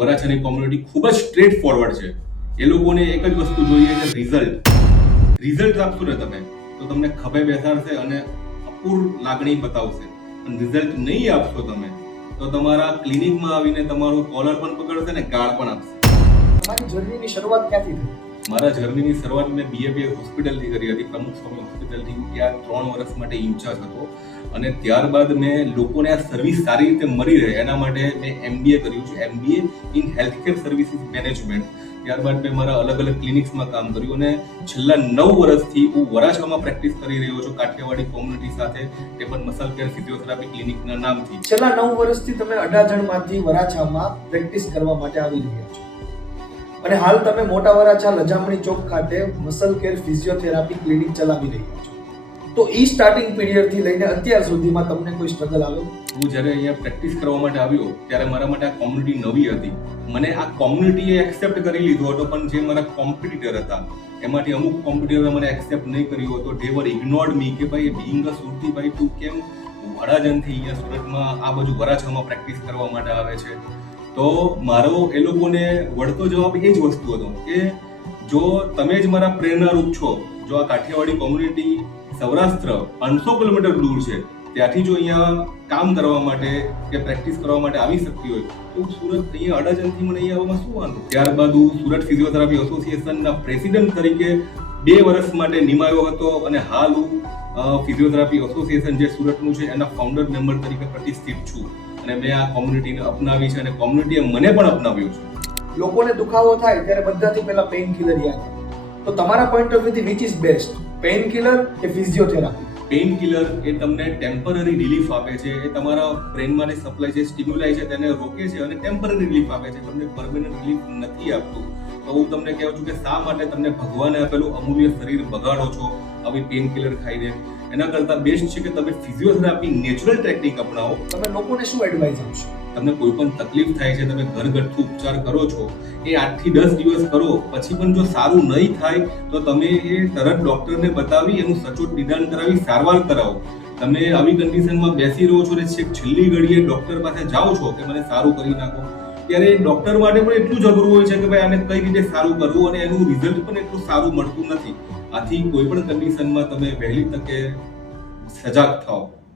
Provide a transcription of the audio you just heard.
વરાછાની community ખૂબ જ straight forward છે. એ લોકોને એક જ વસ્તુ જોઈએ કે રિઝલ્ટ આપશો ને તમે તો તમને ખભે બેસાડશે અને અપૂર લાગણી બતાવશે. પણ રિઝલ્ટ નહીં આપશો તમે તો તમારા ક્લિનિકમાં આવીને તમારો કોલર પણ પકડશે ને ગાળ પણ આપશે. તમારી જર્નીની શરૂઆત ક્યાંથી થઈ? મારા જર્નીની શરૂઆત મેં BAPS હોસ્પિટલથી કરી હતી, પ્રમુખ સ્વામી હોસ્પિટલથી. ત્યાં 3 વર્ષ માટે ઇન્ચાર્જ હતો અને ત્યારબાદ મેં લોકોને આ સર્વિસ સારી રીતે મળી રહે એના માટે મેં MBA કર્યું છે, MBA in healthcare services management. ત્યારબાદ મેં મારા અલગ અલગ ક્લિનિક્સમાં કામ કર્યું અને છેલ્લા 9 વર્ષથી હું વરાછામાં પ્રેક્ટિસ કરી રહ્યો છું કાઠિયાવાડી કોમ્યુનિટી સાથે, તે પણ મસલ કેર ફિઝિયોથેરાપી ક્લિનિકના નામથી. છેલ્લા 9 વર્ષથી તમે અડાજણમાંથી વરાછામાં પ્રેક્ટિસ કરવા માટે આવી રહ્યા છો અને હાલ તમે મોટા વરાછા લજામણી ચોક ખાતે મસલ કેર ફિઝિયોથેરાપી ક્લિનિક ચલાવી રહ્યા છો. તો ઈ સ્ટાર્ટિંગ પીરિયડ થી લઈને અત્યાર સુધીમાં તમને કોઈ સ્ટ્રગલ આવ્યો? હું જ્યારે અહીંયા પ્રેક્ટિસ કરવા માટે આવ્યો ત્યારે મારા માટે આ કોમ્યુનિટી નવી હતી. મને આ કોમ્યુનિટીએ એક્સેપ્ટ કરી લીધો હતો, પણ જે મારા કોમ્પિટિટર હતા એમાંથી અમુક કોમ્પિટિટરે મને એક્સેપ્ટ નહીં કર્યો હતો. ધે વર ઇગ્નોર્ડ મી કે ભાઈ બીઇંગ અ સુરતી ભાઈ તું કેમ અડાજણથી અહીંયા સુરતમાં આ બાજુ વરાછામાં પ્રેક્ટિસ કરવા માટે આવે છે. તો મારો એ લોકોને વળતો જવાબ એ જ વસ્તુ હતો કે જો તમે જ મારા પ્રેરણારૂપ છો, જો આ કાઠિયાવાડી કોમ્યુનિટી સૌરાષ્ટ્ર 500 કિલોમીટર દૂર છે ત્યાંથી જો અહીંયા કામ કરવા માટે કે પ્રેક્ટિસ કરવા માટે આવી શકતી હોય તો સુરત અહીંયા અડાજણથી મને અહીંયા આવવામાં શું વાંધો. ત્યારબાદ હું સુરત ફિઝિયોથેરાપી એસોસિએશનના પ્રેસિડેન્ટ તરીકે 2 વર્ષ માટે નિમાયો હતો અને હાલ હું ફિઝિયોથેરાપી એસોસિએશન જે સુરતનું છે એના ફાઉન્ડર મેમ્બર તરીકે પ્રતિષ્ઠિત છું અને મેં આ કોમ્યુનિટીને અપનાવી છે અને કોમ્યુનિટીએ મને પણ અપનાવ્યું છે. લોકોને દુખાવો થાય ત્યારે બધાથી પહેલા પેઇન કિલર યાદ આવે. તો તમારા પોઈન્ટ ઓફ વ્યૂથી which is best, pain killer કે ફિઝિયોથેરાપી? પેઇન કિલર એ તમને ટેમ્પરરી રિલીફ આપે છે, એ તમારા બ્રેઇનમાંથી સપ્લાય જે સ્ટિમ્યુલાઈ છે તેને રોકે છે અને ટેમ્પરરી રિલીફ આપે છે, તમને પરમેનન્ટ રિલીફ નથી આપતું. તો હું તમને કહું છું કે શા માટે તમને ભગવાને આપેલું અમૂલ્ય શરીર બગાડો છો આવી પેઇન કિલર ખાઈને? એના કરતાં બેસ્ટ છે કે તમે ફિઝિયોથેરાપી નેચરલ ટેકનિક અપનાવો. તમે લોકોને શું એડવાઇસ આપશો? તમને કોઈ પણ તકલીફ થાય છે, તમે ઘરગથ્થુ ઉપચાર કરો છો, એ 8 થી 10 દિવસ કરો, પછી પણ જો સારું નહીં થાય તો તમે એ તરત ડોક્ટરને બતાવી એનું સચોટ નિદાન કરાવી સારવાર કરાવો. તમે આવી કન્ડિશનમાં બેસી રહો છો ને છેલ્લી ઘડીએ ડોક્ટર પાસે જાઓ છો કે મને સારું કરી નાખો, ત્યારે ડોક્ટર માટે પણ એટલું જ અઘરું હોય છે કે ભાઈ આને કઈ રીતે સારું કરવું અને એનું રિઝલ્ટ પણ એટલું સારું મળતું નથી. આથી કોઈ પણ કન્ડિશનમાં તમે વહેલી તકે સજાગ થાઓ.